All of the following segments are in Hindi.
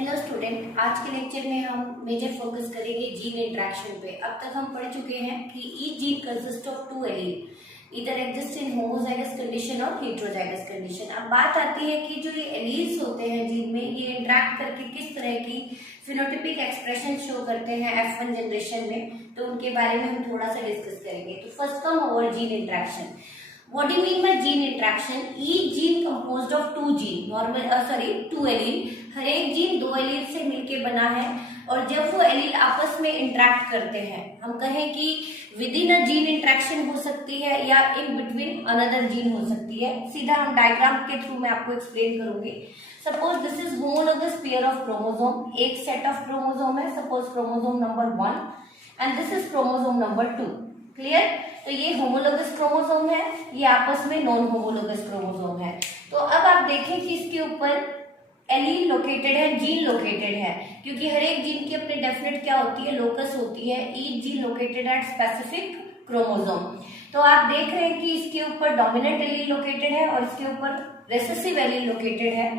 हेलो स्टूडेंट, आज के लेक्चर में हम मेजर फोकस करेंगे जीन इंटरेक्शन पे। अब तक हम पढ़ चुके हैं कि each gene consist of two allele, either exist in homozygous condition और हेटेरोजाइगस कंडीशन। अब बात आती है कि जो ये एलील्स होते हैं जीन में, ये इंटरेक्ट करके किस तरह की फिनोटिपिक एक्सप्रेशन शो करते हैं F1 जनरेशन में, तो उनके बारे में हम थोड़ा सा डिस्कस करेंगे। तो first come over gene interaction. What do you mean by gene interaction? Each gene composed of two allele. हर एक जीन दो एलील से मिलके बना है और जब वो एलील आपस में इंटरेक्ट करते हैं, हम कहें कि with in a gene interaction हो सकती है या इन बिटवीन अनदर जीन हो सकती है। सीधा हम डायग्राम के थ्रू मैं आपको एक्सप्लेन करूंगी। Suppose this is homologous pair of chromosome, एक सेट ऑफ क्रोमोसोम है, suppose chromosome number 1 and this is chromosome number 2। Clear? तो ये होमोलोगस क्रोमोसोम है, ये आपस में नॉन होमोलोगस क्रोमोसोम है। तो अब आप देखें कि इसके ऊपर एलील लोकेटेड है, जीन लोकेटेड है, क्योंकि हर एक जीन की अपनी डेफिनेट क्या होती है, लोकस होती है। Each gene located at specific chromosome. तो आप देख रहे हैं कि इसके ऊपर डोमिनेंट एलील लोकेटेड है और इसके ऊपर रेसेसिव एलील लोकेटेड है।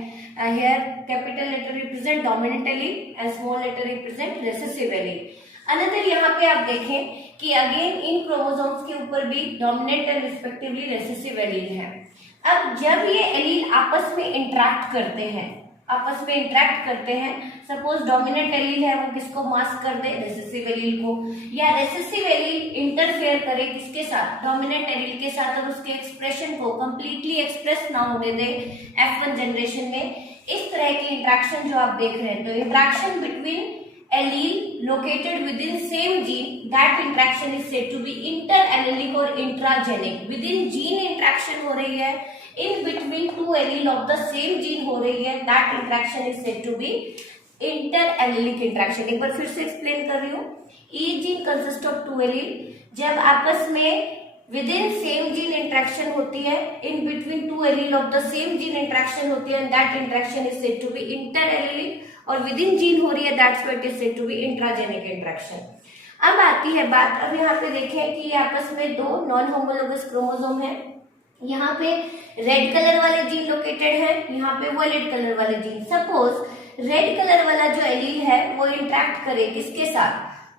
Here capital letter represent dominant allele and small letter represent recessive allele. Another यहाँ पे आप देखें कि अगेन इन क्रोमोसोम्स के ऊपर भी dominant and respectively recessive allele है। अब जब ये एलील आपस में इंटरेक्ट करते हैं, सपोज डोमिनेंट एलील है, वो किसको मास्क कर दे, रेसेसिव एलील को, या रेसेसिव एलील इंटरफेयर करे किसके साथ, डोमिनेंट एलील के साथ, और उसके एक्सप्रेशन को कंप्लीटली एक्सप्रेस ना होने दे F1 जनरेशन में। इस तरह की इंटरेक्शन जो आप देख रहे हैं, तो interaction between allele located within same gene, that interaction is said to be interallelic or intragenic. within gene interaction हो रही है, in between two allele of the same gene हो रही है, that interaction is said to be interallelic interaction। एक बार फिर से एक्सप्लेन कर रही हूँ। each gene consists of two allele, जब आपस में within same gene interaction होती है, in between two allele of the same gene interaction होती है, and that interaction is said to be interallelic, और विद इन जीन हो रही है, that's what is said to be intragenic interaction. अब आती है बात, अब यहाँ पे देखें कि ये आपस में दो नॉन होमोलोगस क्रोमोसोम है। यहाँ पे रेड कलर वाले जीन लोकेटेड है, यहाँ पे वायलेट कलर वाले जीन। सपोज रेड कलर वाला जो एलील है वो इंटरेक्ट करे किसके साथ,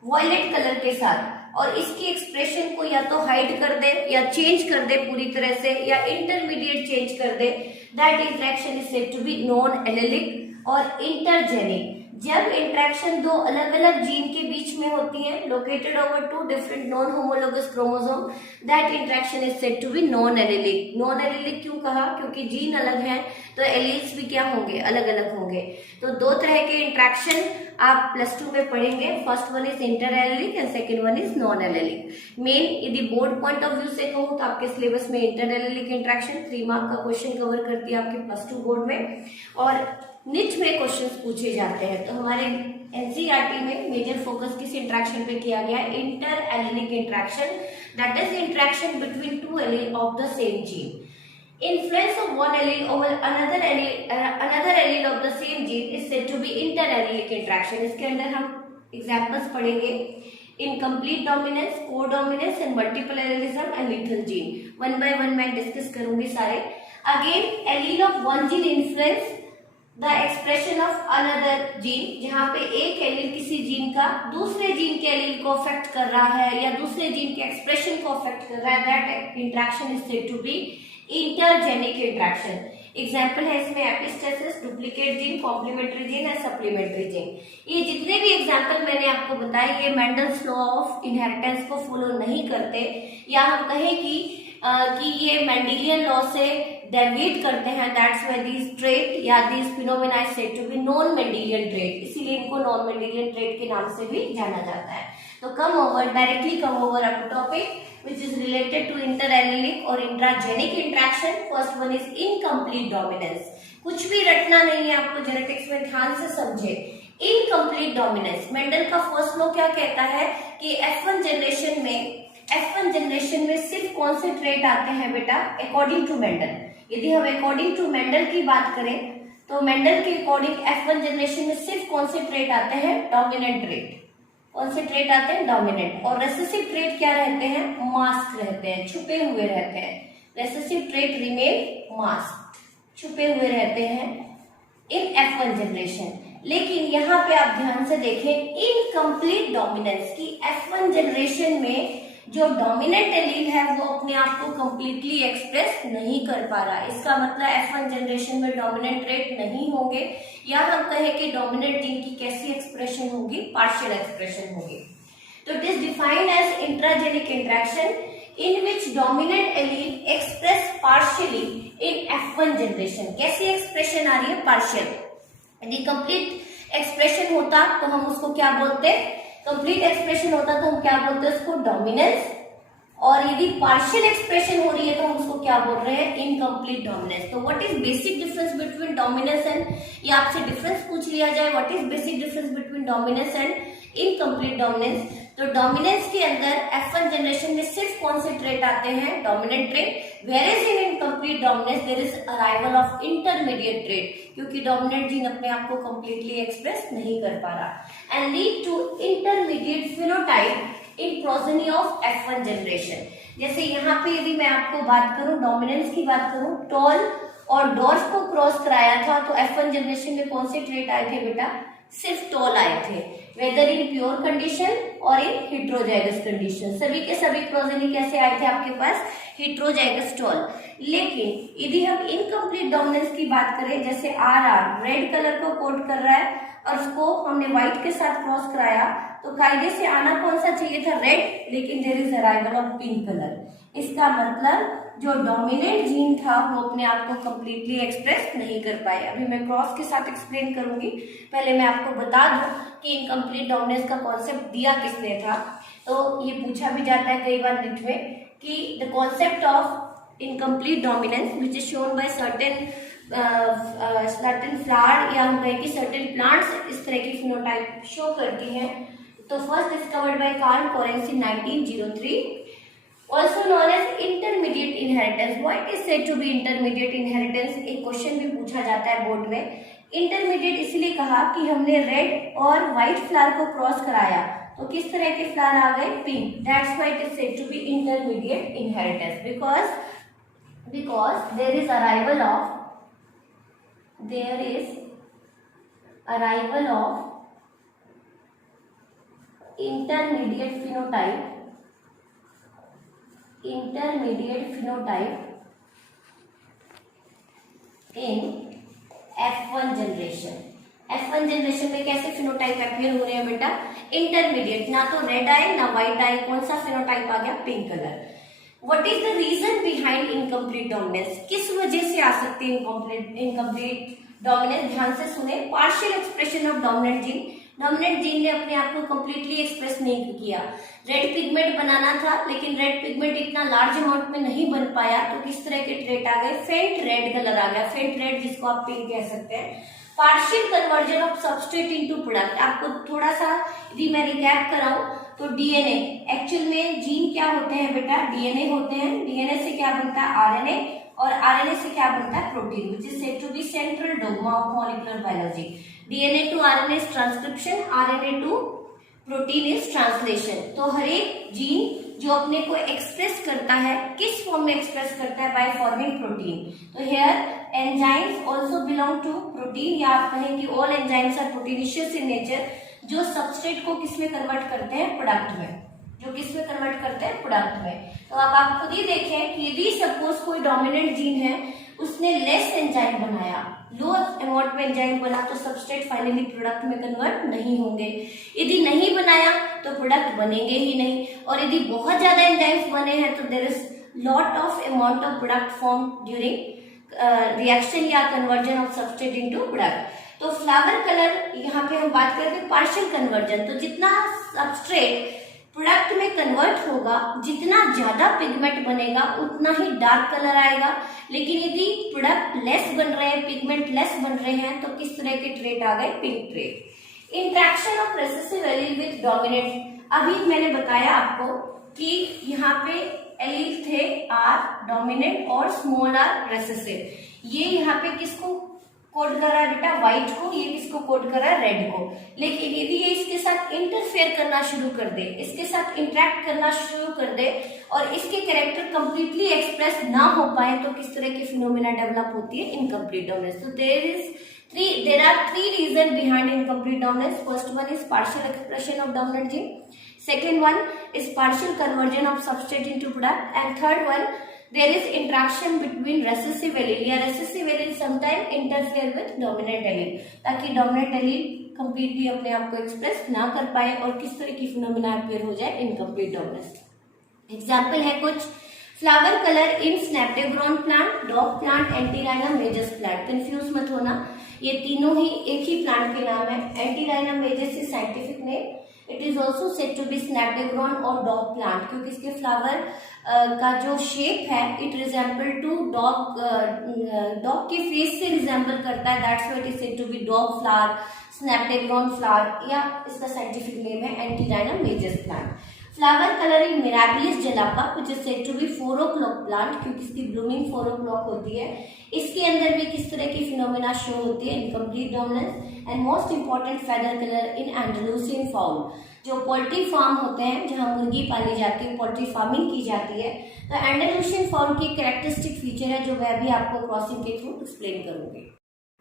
वायलेट कलर के साथ, और इसकी एक्सप्रेशन को या तो हाइड कर दे या चेंज कर दे पूरी तरह से, या इंटरमीडिएट चेंज कर दे। That interaction is said to be non allelic और इंटरजेनिक। जब इंटरेक्शन दो अलग अलग जीन के बीच में होती है, located over two different non homologous chromosome, that interaction is said to be non allelic. Non allelic क्यों कहा, क्योंकि जीन अलग है तो एलील्स भी क्या होंगे, अलग अलग होंगे। तो दो तरह के इंटरेक्शन आप +2 में पढ़ेंगे। First one is inter allylic and second one is non allylic. Main यदि बोर्ड पॉइंट ऑफ व्यू से कहूँ तो आपके सिलेबस में इंटर एलेलिक इंटरेक्शन 3 मार्क का क्वेश्चन कवर करती है आपके +2 बोर्ड में, और निच में क्वेश्चंस पूछे जाते हैं। तो हमारे एनसीईआरटी में मेजर फोकस किस इंटरेक्शन पे किया गया है, inter allylic interaction, that is interaction between two allele of the same gene. Influence of one allele over another allele of the same gene is said to be interallelic interaction। इसके अंदर हम एग्जाम्पल्स पढ़ेंगे, incomplete dominance, codominance and multiple allelism and lethal gene. One by one मैं डिस्कस करूंगी सारे। Again allele of one gene influence the expression of another gene, जहाँ पे एक एलील किसी जीन का दूसरे जीन के एलील को अफेक्ट कर रहा है या दूसरे जीन के एक्सप्रेशन को अफेक्ट कर रहा है, that interaction is said to be intergenic interaction. Example है इसमें epistasis, duplicate gene, complementary gene and supplementary gene. ये जितने भी एग्जाम्पल मैंने आपको बताए, ये मेंडल्स लॉ ऑफ इनहेरिटेंस को फॉलो नहीं करते, या हम कहें कि ये मेंडेलियन लॉ से डेविएट करते हैं। दैट्स व्हाई दिस ट्रेट या this phenomena is said to be non Mendelian trait, इसीलिए इनको नॉन मेंडेलियन ट्रेट के नाम से भी जाना जाता है। तो directly come over up topic which is related to interallelic और intragenic interaction। First one is incomplete dominance। कुछ भी रटना नहीं है आपको, जेनेटिक्स में ध्यान से समझे। इनकम्प्लीट डोमिनेंस, मेंडल का फर्स्ट लॉ क्या कहता है कि F1 जनरेशन में सिर्फ कौन से ट्रेट आते हैं बेटा, अकॉर्डिंग टू मेंडल। यदि हम अकॉर्डिंग टू मेंडल की बात करें तो मेंडल के अकॉर्डिंग F1 जनरेशन में सिर्फ कौन से ट्रेट आते हैं, डोमिनेंट ट्रेट। कौन से ट्रेट आते हैं, डोमिनेंट। और रेसेसिव ट्रेट क्या रहते हैं, मास्क रहते हैं, छुपे हुए रहते हैं। रेसेसिव ट्रेट रिमेन मास्क, छुपे हुए रहते हैं इन F1 जनरेशन। लेकिन यहाँ पे आप ध्यान से देखें, इनकम्प्लीट डोमिनेंस की F1 जनरेशन में जो डोमिनेंट एलील है वो अपने आप को कंप्लीटली एक्सप्रेस नहीं कर पा रहा। इसका मतलब F1 जनरेशन में डोमिनेंट ट्रेट नहीं होंगे, या हम कहें कि डोमिनेंट जीन की कैसी एक्सप्रेशन होगी, पार्शियल एक्सप्रेशन होगी। तो it is defined as intragenic interaction in which dominant allele express partially in F1 generation। कैसी एक्सप्रेशन आ रही है? पार्शियल। यदि कंप्लीट एक्सप्रेशन होता तो हम उसको क्या बोलते? कंप्लीट एक्सप्रेशन होता तो हम क्या बोलते हैं उसको? डोमिनेंस। और यदि पार्शियल एक्सप्रेशन हो रही है तो हम उसको क्या बोल रहे हैं? Incomplete dominance. तो what is basic difference between dominance and, ये आपसे डिफरेंस पूछ लिया जाए, what is basic difference between dominance and incomplete dominance? तो डोमिनेंस के अंदर F1 जनरेशन में सिर्फ कौन से ट्रेट आते हैं? Dominant trait. Whereas in incomplete dominance there is arrival of intermediate trait, क्योंकि डोमिनेंट जीन अपने आप को कंप्लीटली एक्सप्रेस नहीं कर पा रहा, and lead to intermediate phenotype in progeny of F1 generation. जैसे यहाँ पे यदि मैं आपको बात करूं, डोमिनेंस की बात करूं, टॉल और डॉर्फ को क्रॉस कराया था तो F1 जनरेशन में कौन से ट्रेट आए थे बेटा? सिर्फ टॉल आए थे, वेदर इन प्योर कंडीशन और इन हेट्रोजाइगस कंडीशन। सभी के सभी प्रोजेनी कैसे आए थे आपके पास? Heterozygous tall. लेकिन यदि हम इनकम्प्लीट डोमिनेंस की बात करें, जैसे RR रेड कलर को कोड कर रहा है और उसको हमने व्हाइट के साथ क्रॉस कराया, तो कायदे से आना कौन सा चाहिए था? रेड, लेकिन there is arrival of pink colour. इसका मतलब जो डोमिनेंट जीन था वो अपने आप को कंप्लीटली एक्सप्रेस नहीं कर पाए। अभी मैं क्रॉस के साथ एक्सप्लेन करूंगी, पहले मैं आपको बता दूं कि इनकम्प्लीट डोमिनेंस का कॉन्सेप्ट दिया किसने था। तो ये पूछा भी जाता है कई बार निट में कि the concept of incomplete dominance which is shown by certain flower, या हम कहें कि सर्टेन प्लांट्स इस तरह की फिनोटाइप शो करती हैं। तो first discovered by Carl Correns in 1903, also known as intermediate inheritance। What is said to be intermediate inheritance? एक क्वेश्चन भी पूछा जाता है बोर्ड में। इंटरमीडिएट इसलिए कहा कि हमने रेड और व्हाइट फ्लावर को क्रॉस कराया तो किस तरह के फ्लावर आ गए? Pink. That's why it is said to be intermediate inheritance, because there is arrival of intermediate phenotype in F1 generation. F1 generation में कैसे फिनोटाइप अपीयर हो रहे हैं बेटा? इंटरमीडिएट, ना तो रेड आए ना व्हाइट आए, कौन सा फिनोटाइप आ गया? Pink colour. What is the reason behind incomplete dominance? किस वजह से आ सकती है इनकम्प्लीट डोमिनेंस? ध्यान से सुने। Partial expression of dominant gene. Dominant gene ने अपने आप को कंप्लीटली एक्सप्रेस नहीं किया। रेड पिगमेंट बनाना था लेकिन रेड पिगमेंट इतना लार्ज अमाउंट में नहीं बन पाया, तो किस तरह के ट्रेट आ गए? फेंट रेड कलर आ गया, फेंट रेड जिसको आप पिंक कह सकते हैं। Partial conversion of substrate into product. आपको थोड़ा सा यदि मैं रिकैप कराऊं तो डीएनए, एक्चुअल में जीन क्या होते हैं बेटा? डीएनए होते हैं। डीएनए से क्या बनता है? आरएनए, और आरएनए से क्या बनता है? Protein, which is said to be central dogma of molecular biology. DNA to RNA is transcription, RNA to protein is translation. तो हर एक जीन जो अपने को एक्सप्रेस करता है, किस फॉर्म में एक्सप्रेस करता है? By forming protein. तो here enzymes also belong to protein, या आप कहें कि all enzymes are proteinaceous in nature, जो सबस्ट्रेट को किसमें कन्वर्ट करते हैं? प्रोडक्ट में। जो किसमें कन्वर्ट करते हैं? प्रोडक्ट में। तो अब आप खुद ही देखें कि यदि सपोज कोई डोमिनेंट जीन है, उसने लेस एंजाइम बनाया, लो अमाउंट में एंजाइम बना, तो सबस्ट्रेट फाइनली प्रोडक्ट में कन्वर्ट नहीं होंगे। यदि नहीं बनाया तो प्रोडक्ट बनेंगे ही नहीं, और यदि बहुत ज्यादा एंजाइम्स बने हैं तो there is lot of amount of product form during reaction या conversion of substrate into product. तो फ्लावर कलर, यहाँ पे हम बात करते हैं पार्शियल कन्वर्जन। तो जितना सबस्ट्रेट प्रोडक्ट में कन्वर्ट होगा, जितना ज्यादा पिगमेंट बनेगा उतना ही डार्क कलर आएगा। लेकिन यदि प्रोडक्ट लेस बन रहे हैं, पिगमेंट लेस बन रहे हैं, तो किस तरह के ट्रेट आ गए? Pink trait. Interaction of recessive allele with dominant. अभी मैंने बताया आपको कि यहाँ पे एलील थे आर डोमिनेंट और स्मॉल आर रेसेसिव। ये यहाँ पे किसको कोड कर रहा है बेटा? व्हाइट को। ये किसको कोड कर रहा है? रेड को। लेकिन यदि ये इसके साथ इंटरफेयर करना शुरू कर दे, इसके साथ इंटरेक्ट करना शुरू कर दे और इसके कैरेक्टर कंप्लीटली एक्सप्रेस ना हो पाए, तो किस तरह की फिनोमेना डेवलप होती है? Incomplete dominance. तो there is There are three reasons behind incomplete dominance. First one is partial expression of dominant gene. Second one is partial conversion of substrate into product. And third one, there is interaction between recessive allele या recessive allele sometimes interfere with dominant allele, ताकि dominant allele completely अपने आप को express ना कर पाए और किस तरह की phenomena appear हो जाए incomplete dominance. Example है कुछ फ्लावर कलर इन Snapdragon plant, dog plant, antirrhinum majus plant. Confuse मत होना, ये तीनों ही एक ही प्लांट के नाम है. Antirrhinum majus is scientific name. It is also said to be snapdragon और डॉग प्लांट, क्योंकि इसके फ्लावर का जो शेप है इट रिजेंबल टू डॉग के फेस से रिजेंबल करता है. That's why it is said to be dog flower, snapdragon flower, या इसका साइंटिफिक नेम है Antirrhinum majus plant. Flower colour in Mirabilis jalapa which is said to be 4 o'clock plant, क्योंकि इसकी ब्लूमिंग 4 o'clock होती है. इसके अंदर भी किस तरह की फिनोमेना शो होती है, incomplete dominance. And most important feather colour in Andalusian fowl, जो पोल्ट्री फार्म होते हैं जहां मुर्गी पाली जाती है, पोल्ट्री फार्मिंग की जाती है. तो एंडलूसियन फाउल की कैरेक्टरिस्टिक फीचर है जो मैं भी आपको क्रॉसिंग के थ्रू एक्सप्लेन करूंगी.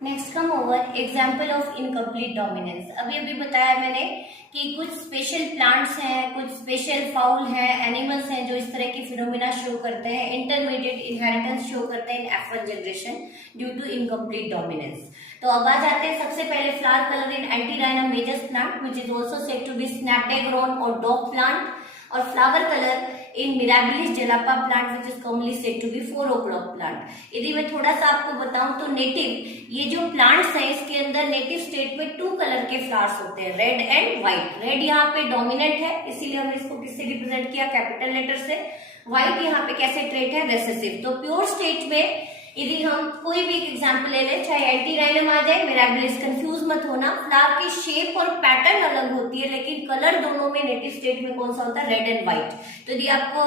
Next come over example of incomplete dominance. अभी बताया मैंने कि कुछ स्पेशल प्लांट्स हैं, कुछ स्पेशल फाउल हैं, एनिमल्स हैं जो इस तरह की फिनोमिना शो करते हैं, इंटरमीडिएट इनहेरिटेंस शो करते हैं in F1 generation due to incomplete dominance. तो अब आ जाते हैं सबसे पहले flower colour in Antirrhinum majus plant which is also said to be snapdragon और डॉग प्लांट, और flower colour in Mirabilis jalapa plant which is commonly said to be 4 o'clock plant. यदि मैं थोड़ा सा आपको बताऊं तो नेटिव ये जो प्लांट्स हैं इसके अंदर नेटिव स्टेट में 2 कलर के फ्लावर्स होते हैं, रेड एंड व्हाइट. रेड यहाँ पे डोमिनेंट है, इसीलिए हमने इसको किससे रिप्रेजेंट किया, कैपिटल लेटर से. व्हाइट यहाँ पे कैसे ट्रेट है, रेसेसिव. तो प्योर स्टेट में यदि हम कोई भी एग्जाम्पल ले लें, चाहे एंटीराइनम आ जाए, मिराबिलिस, कंफ्यूज मत होना. फ्लावर की शेप और पैटर्न अलग होती है लेकिन कलर दोनों में नेटिव स्टेट में कौन सा होता है, रेड एंड व्हाइट. तो यदि आपको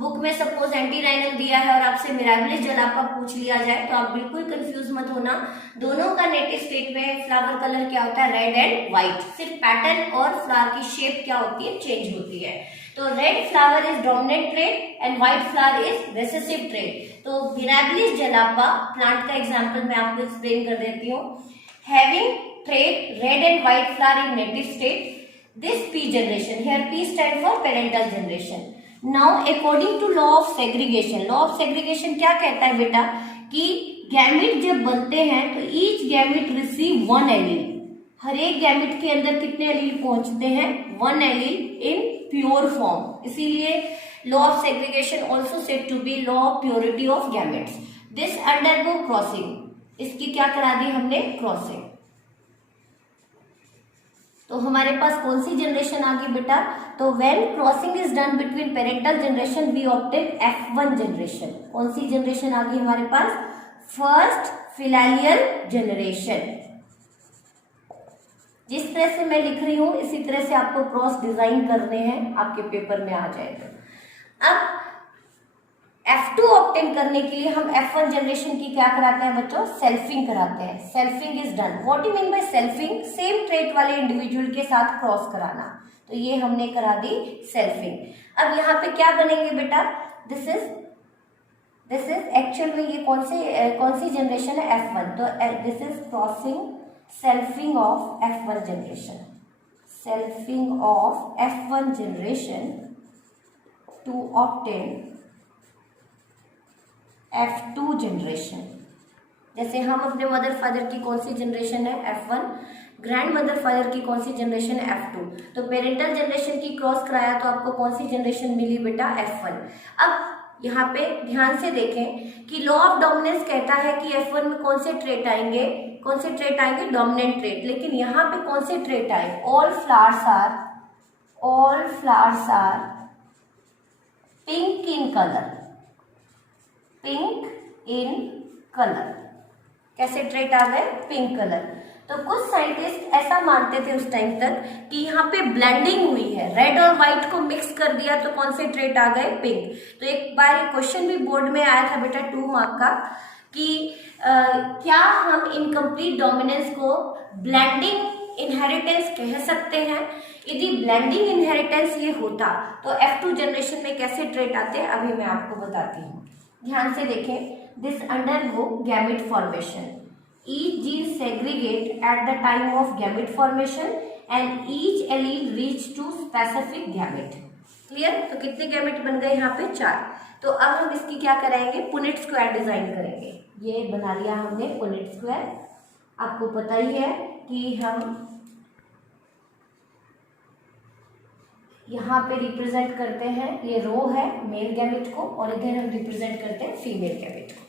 बुक में सपोज एंटीराइनम दिया है और आपसे मिराबिलिस जलापा पूछ लिया जाए तो आप बिल्कुल कंफ्यूज मत होना. दोनों का नेटिव स्टेट में फ्लावर कलर क्या होता है, रेड एंड व्हाइट. सिर्फ पैटर्न और फ्लावर की शेप क्या होती है, चेंज होती है. तो red flower is dominant trait and white flower is recessive trait. तो मिराबिलिस जलापा प्लांट का एग्जांपल मैं आपको एक्सप्लेन कर देती हूँ. Having trait red and white flower in native state, this P generation, here P stand for parental generation. Now according to law of segregation, law of segregation क्या कहता है बेटा कि गैमेट जब बनते हैं तो ईच गैमेट रिसीव 1 एलील. हर एक गैमेट के अंदर कितने एलील पहुंचते हैं, 1 एलील इन प्योर फॉर्म. इसीलिए law of segregation also said to be law of purity of gametes. This undergo crossing, इसकी क्या करा दी हमने, क्रॉसिंग. तो हमारे पास कौन सी जनरेशन आ गई बेटा, तो when crossing is done between parental generation we obtain F1 generation. कौन सी जनरेशन आ गई हमारे पास, फर्स्ट फिलालियल जनरेशन. जिस तरह से मैं लिख रही हूं इसी तरह से आपको क्रॉस डिजाइन करने हैं, आपके पेपर में आ जाएगा. अब F2 ऑब्टेन करने के लिए हम F1 जनरेशन की क्या कराते हैं बच्चों, सेल्फिंग कराते हैं. Selfing is done. What you mean by selfing, same trait वाले इंडिविजुअल के साथ क्रॉस कराना. तो ये हमने करा दी सेल्फिंग. अब यहाँ पे क्या बनेंगे बेटा, दिस इज एक्चुअल में ये कौन सी जनरेशन है, F1. तो this is crossing selfing of F1 generation. Selfing of F1 generation to obtain F2 generation. जैसे हम अपने मदर फादर की कौन सी जनरेशन है, F1. ग्रैंड मदर फादर की कौन सी जनरेशन है, F2. तो पेरेंटल जनरेशन की क्रॉस कराया तो आपको कौन सी जनरेशन मिली बेटा, F1. अब यहाँ पे ध्यान से देखें कि लॉ ऑफ डोमिनेंस कहता है कि F1 में कौन से ट्रेट आएंगे, डोमिनेंट ट्रेट. लेकिन यहाँ पे कौन से ट्रेट आए, all flowers are pink in colour. कैसे ट्रेट आ गए, पिंक कलर. तो कुछ साइंटिस्ट ऐसा मानते थे उस टाइम तक कि यहाँ पे ब्लेंडिंग हुई है, रेड और व्हाइट को मिक्स कर दिया तो कौन से ट्रेट आ गए, पिंक. तो एक बार क्वेश्चन भी बोर्ड में आया था बेटा 2 मार्क का कि क्या हम इनकम्प्लीट डोमिनेंस को ब्लेंडिंग इनहेरिटेंस कह सकते हैं. यदि ब्लेंडिंग इनहेरिटेंस ये होता तो F2 जनरेशन में कैसे ट्रेट आते हैं अभी मैं आपको बताती हूँ. ध्यान से देखें, this undergo gamete formation. each gene segregate at the time of gamete formation and each allele reach to specific gamete. Clear? तो कितने गैमेट बन गए यहाँ पे? 4। तो अब हम इसकी क्या कराएंगे? पुनेट स्क्वायर डिजाइन करेंगे। ये बना लिया हमने पुनेट स्क्वायर। आपको पता ही है कि हम यहाँ पे रिप्रेजेंट करते हैं, ये रो है मेल गैमेट को, और इधर हम रिप्रेजेंट करते हैं फीमेल गैमेट को,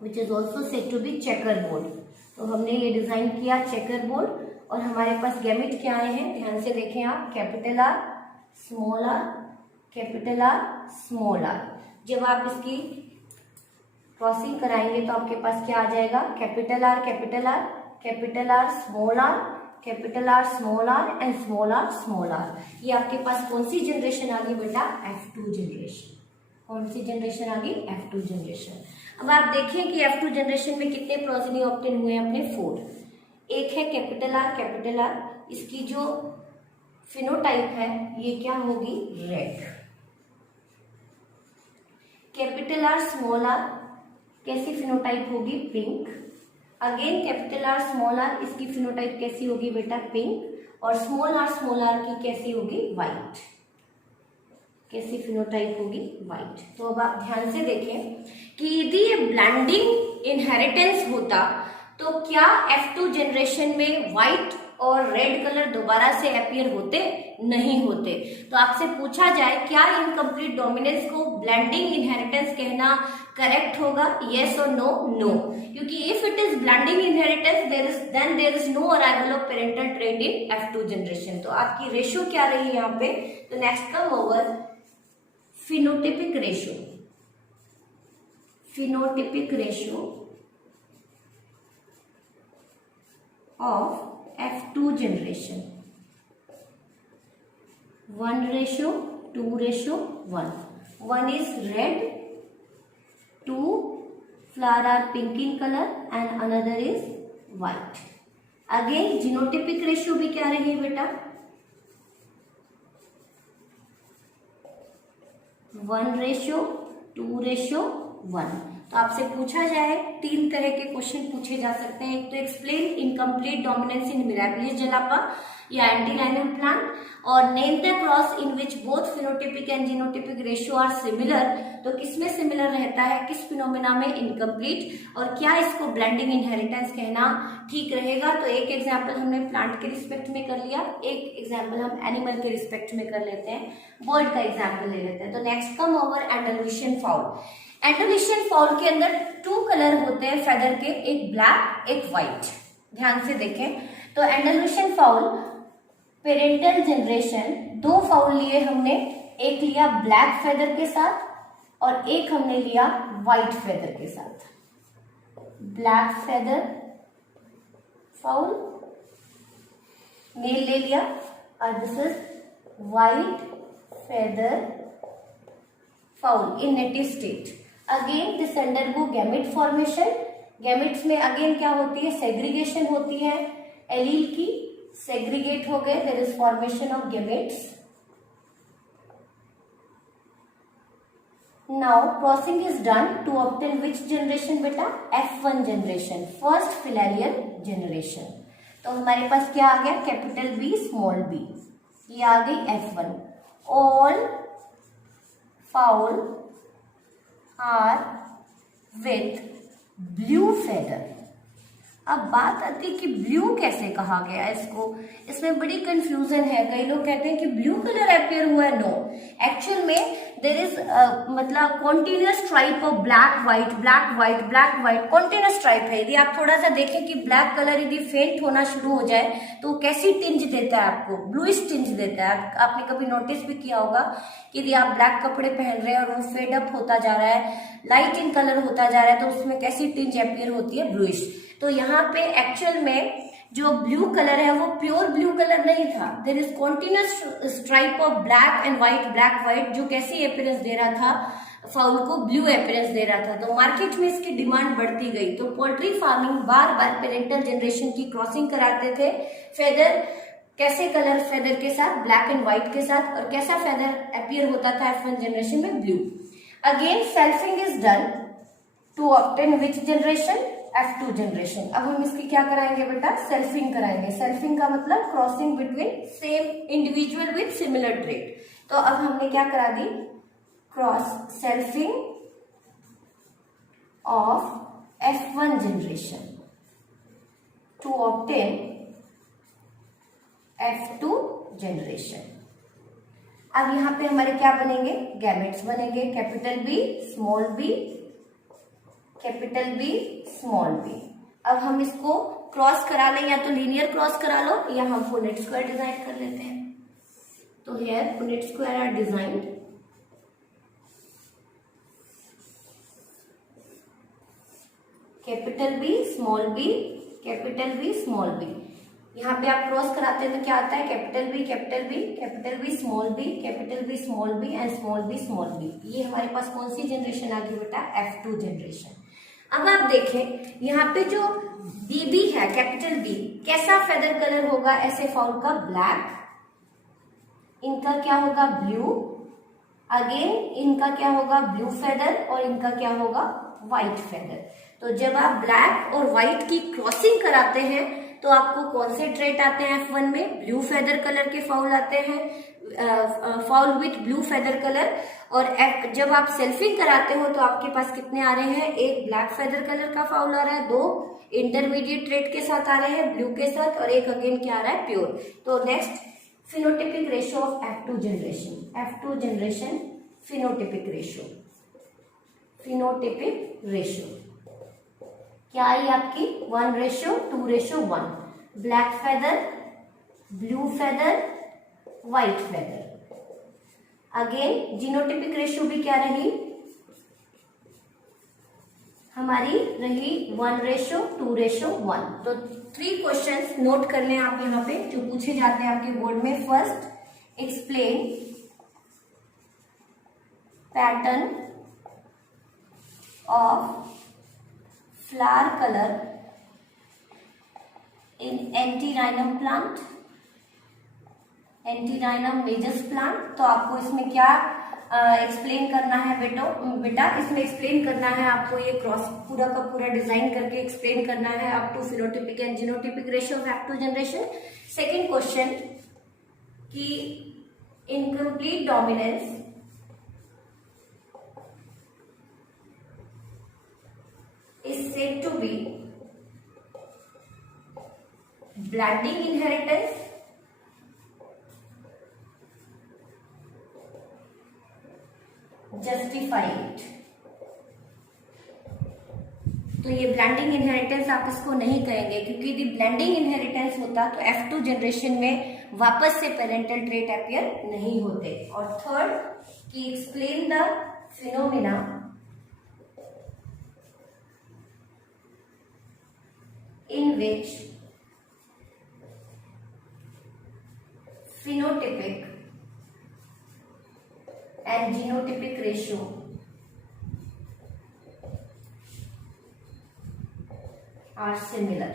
which is also said to be checker board. तो हमने ये डिजाइन किया चेकर बोर्ड, और हमारे पास गैमेट क्या आए हैं? ध्यान से देखें आप, capital R, small R, capital R, small R. जब आप इसकी क्रॉसिंग कराएंगे तो आपके पास क्या आ जाएगा? Capital R, capital R, capital R, small R, capital R, small R and small R, small R. ये आपके पास कौन सी जनरेशन आ गई बेटा? F2 generation. कौन सी जनरेशन आ गई? F2 generation. अब आप देखें कि F2 जनरेशन में कितने प्रोजेनी ऑब्टेन हुए हैं अपने? 4। एक है कैपिटल आर, कैपिटल आर, इसकी जो फिनोटाइप है ये क्या होगी? Red. Capital R, small R, कैसी फिनोटाइप होगी? Pink. Again capital R, small R, इसकी फिनोटाइप कैसी होगी बेटा? पिंक। और स्मॉल आर की कैसी होगी? व्हाइट। कैसी फिनोटाइप होगी? व्हाइट। तो अब आप ध्यान से देखें कि यदि ये ब्लेंडिंग इनहेरिटेंस होता तो क्या F2 जनरेशन में व्हाइट और रेड कलर दोबारा से अपीयर होते? नहीं होते। तो आपसे पूछा जाए क्या इनकम्प्लीट डोमिनेंस को ब्लेंडिंग इनहेरिटेंस कहना करेक्ट होगा? यस और नो? नो, क्योंकि if it is blending inheritance then there is no arrival of parental trait in F2 generation. तो आपकी रेशियो क्या रही है यहाँ पे? तो next come over phenotypic ratio. Phenotypic ratio of F2 generation 1:2:1. 1 is red, 2 flower are pink in color and another is white. Again genotypic ratio भी क्या रही है बेटा? 1:2:1. तो आपसे पूछा जाए 3 तरह के क्वेश्चन पूछे जा सकते हैं। एक तो explain incomplete dominance in Mirabilis jalapa या एंटीलाइनम प्लांट, और name the cross in which both phenotypic and genotypic ratio are similar. तो किसमें सिमिलर रहता है, किस फिनोमेना में इनकम्प्लीट, और क्या इसको ब्लेंडिंग इनहेरिटेंस कहना ठीक रहेगा। तो एक एग्जाम्पल हमने प्लांट के रिस्पेक्ट में कर लिया, एक एग्जाम्पल हम एनिमल के रिस्पेक्ट में कर लेते हैं, बर्ड का एग्जाम्पल ले लेते हैं। तो next come over Andalusian fowl. Andalusian fowl के अंदर 2 कलर होते हैं फेदर के, एक ब्लैक एक व्हाइट। ध्यान से देखें तो एंडलुसियन फाउल पेरेंटल जनरेशन 2 फाउल लिए हमने, एक लिया ब्लैक फेदर के साथ और एक हमने लिया व्हाइट फेदर के साथ। ब्लैक फेदर फाउल मेल ले लिया और this is white feather foul in native state. Again this undergo gamete formation. Gametes में अगेन क्या होती है? सेग्रीगेशन होती है, एलील की सेग्रीगेट हो गए, there is formation of gametes. Now crossing is done to obtain which generation बेटा? F1 generation, first filarial generation. तो हमारे पास क्या आ गया? कैपिटल बी स्मॉल बी, ये आ गई F1। All fowl are with blue feather. अब बात आती है कि ब्लू कैसे कहा गया इसको, इसमें बड़ी कंफ्यूजन है। कई लोग कहते हैं कि ब्लू कलर अपीयर हुआ है। नो, एक्चुअल में देयर इज मतलब continuous stripe of black white, black white, black white, continuous stripe है। यदि आप थोड़ा सा देखें कि ब्लैक कलर यदि फेंट होना शुरू हो जाए तो कैसी टिंज देता है आपको? ब्लूइश टिंज देता है। आपने कभी नोटिस भी किया होगा कि यदि आप ब्लैक कपड़े पहन रहे हैं और वो फेड अप होता जा रहा है, लाइट इन कलर होता जा रहा है, तो उसमें कैसी टिंज अपीयर होती है? ब्लूइश। तो यहाँ पे एक्चुअल में जो ब्लू कलर है वो प्योर ब्लू कलर नहीं था। There is continuous stripe of black and white, black white, जो कैसी अपीयरेंस दे रहा था? फाउल को ब्लू अपीयरेंस दे रहा था। तो मार्केट में इसकी डिमांड बढ़ती गई। तो पोल्ट्री फार्मिंग बार बार पेरेंटल जनरेशन की क्रॉसिंग कराते थे। फेदर कैसे कलर? फेदर के साथ, ब्लैक एंड व्हाइट के साथ। और कैसा फेदर अपीयर होता था F1 जनरेशन में? Blue. Again selfing is done to obtain which generation? F2 generation. अब हम इसकी क्या कराएंगे बेटा, सेल्फिंग कराएंगे। सेल्फिंग का मतलब crossing between same individual with similar trait. तो अब हमने क्या करा दी, cross selfing of F1 generation to obtain F2 generation. अब यहाँ पे हमारे क्या बनेंगे, गैमेट्स बनेंगे, capital B small B, capital B small b. अब हम इसको क्रॉस करा लें, या तो लीनियर क्रॉस करा लो या हम पुनेट स्क्वायर डिजाइन कर लेते हैं। तो here Punnett square are designed, capital B small B, capital B small B. यहाँ पे आप क्रॉस कराते हैं तो क्या आता है, capital B capital B, capital B small B, capital B small B and small B small B. ये हमारे पास कौन सी जनरेशन आ गई बेटा, F2 जनरेशन। अब आप देखें यहाँ पे जो BB है, कैपिटल बी, कैसा फेदर कलर होगा, ऐसे फाउल का ब्लैक, इनका क्या होगा ब्लू, अगेन इनका क्या होगा ब्लू फेदर, और इनका क्या होगा व्हाइट फेदर। तो जब आप ब्लैक और व्हाइट की क्रॉसिंग कराते हैं तो आपको कौन से ट्रेट आते हैं F1 में, ब्लू फेदर कलर के फाउल आते हैं, foul with blue feather colour. और जब आप सेल्फिंग कराते हो तो आपके पास कितने आ रहे हैं, एक ब्लैक फेदर कलर का फाउल आ रहा है, दो इंटरमीडिएट ट्रेट के साथ आ रहे हैं ब्लू के साथ, और एक अगेन क्या आ रहा है प्योर। तो next phenotypic ratio of F2 generation, F2 generation phenotypic ratio, phenotypic ratio क्या आई आपकी 1:2:1, black feather, blue feather, white feather. Again genotypic ratio भी क्या रही हमारी, रही 1:2:1। तो 3 क्वेश्चंस नोट कर लें आप यहाँ पे जो पूछे जाते हैं आपके बोर्ड में। First, explain pattern of flower colour in antirrhinum plant, antirrhinum majus plant. तो आपको इसमें क्या एक्सप्लेन करना है बेटा, इसमें एक्सप्लेन करना है आपको ये क्रॉस पूरा का पूरा डिजाइन करके एक्सप्लेन करना है up to phenotypic and genotypic ratio of F2 generation. Second question कि incomplete dominance is said to be blending inheritance, justify it। तो ये ब्लेंडिंग इनहेरिटेंस आप इसको नहीं कहेंगे, क्योंकि यदि ब्लेंडिंग इनहेरिटेंस होता तो F2 जनरेशन में वापस से पेरेंटल ट्रेट अपीयर नहीं होते। और थर्ड कि explain the phenomena in which phenotypic and genotypic ratio are similar।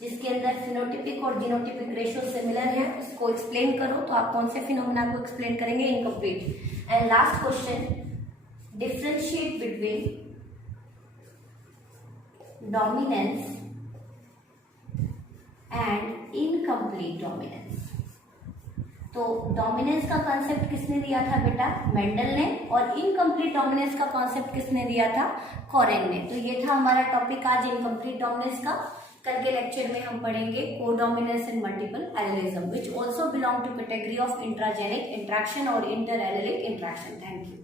जिसके अंदर फिनोटिपिक और जीनोटिपिक रेशियो सिमिलर है उसको एक्सप्लेन करो। तो आप कौन से फिनोमेना को एक्सप्लेन करेंगे, incomplete. And last question, differentiate between dominance and incomplete dominance. तो डोमिनेंस का कॉन्सेप्ट किसने दिया था बेटा, मेंडल ने, और इनकम्प्लीट डोमिनेंस का कॉन्सेप्ट किसने दिया था, कॉरेन ने। तो ये था हमारा टॉपिक आज इनकम्प्लीट डोमिनेंस का। कल के लेक्चर में हम पढ़ेंगे codominance in multiple allelism, which also belong to category of intragenic interaction और inter allelic interaction. Thank you.